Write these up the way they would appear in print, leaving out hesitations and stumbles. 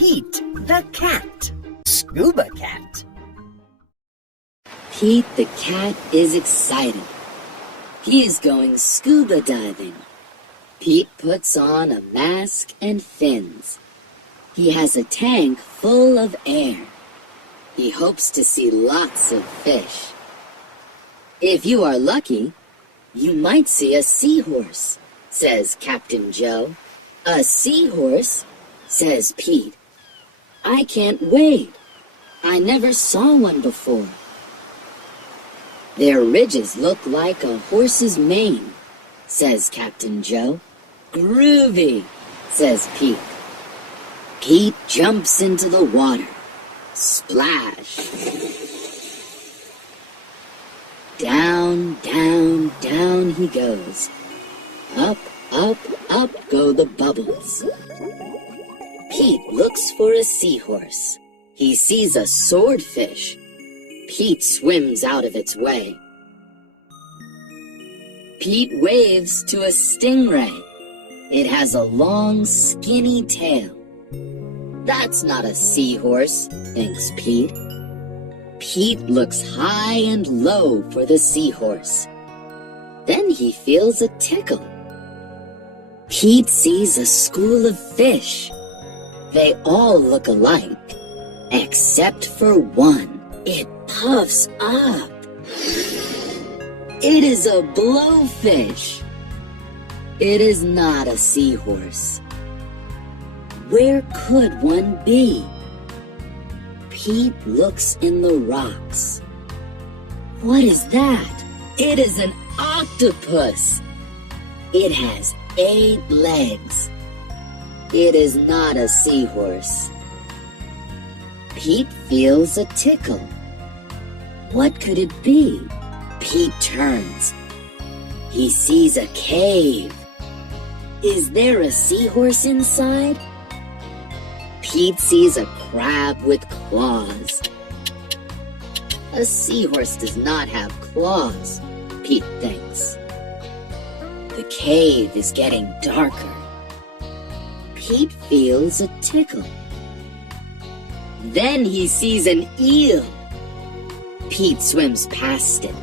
Pete the cat. Scuba-Cat. Pete the cat is excited. He is going scuba diving. Pete puts on a mask and fins. He has a tank full of air. He hopes to see lots of fish. If you are lucky, you might see a seahorse, says Captain Joe. A seahorse, says Pete. I can't wait. I never saw one before. Their ridges look like a horse's mane, says Captain Joe. Groovy, says Pete. Pete jumps into the water. Splash. Down, down, down he goes. Up, up, up go the bubbles. Pete looks for a seahorse. He sees a swordfish. Pete swims out of its way. Pete waves to a stingray. It has a long, skinny tail. That's not a seahorse, thinks Pete. Pete looks high and low for the seahorse. Then he feels a tickle. Pete sees a school of fish. They all look alike, except for one. It puffs up. It is a blowfish. It is not a seahorse. Where could one be? Pete looks in the rocks. What is that? It is an octopus. It has 8 legs. It is not a seahorse. Pete feels a tickle. What could it be? Pete turns. He sees a cave. Is there a seahorse inside? Pete sees a crab with claws. A seahorse does not have claws, Pete thinks. The cave is getting darker. Pete feels a tickle. Then he sees an eel. Pete swims past it.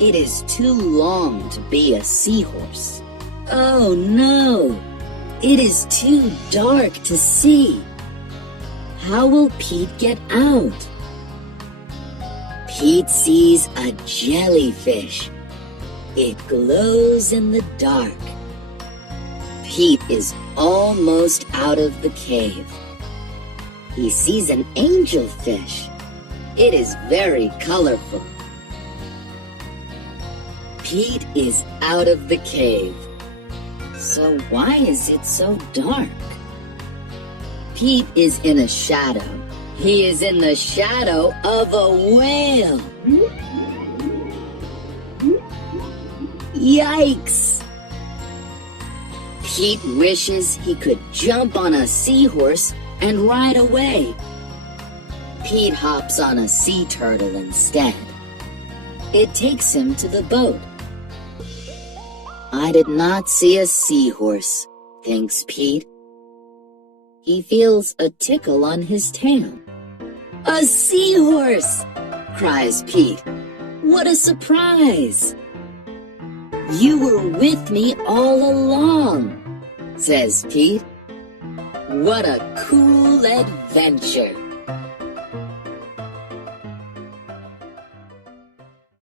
It is too long to be a seahorse. Oh no! It is too dark to see. How will Pete get out? Pete sees a jellyfish. It glows in the dark. Pete is almost out of the cave. He sees an angelfish. It is very colorful. Pete is out of the cave. So why is it so dark? Pete is in a shadow. He is in the shadow of a whale. Yikes! Pete wishes he could jump on a seahorse and ride away. Pete hops on a sea turtle instead. It takes him to the boat. I did not see a seahorse, thinks Pete. He feels a tickle on his tail. A seahorse! Cries Pete. What a surprise! You were with me all along, says Pete. What a cool adventure!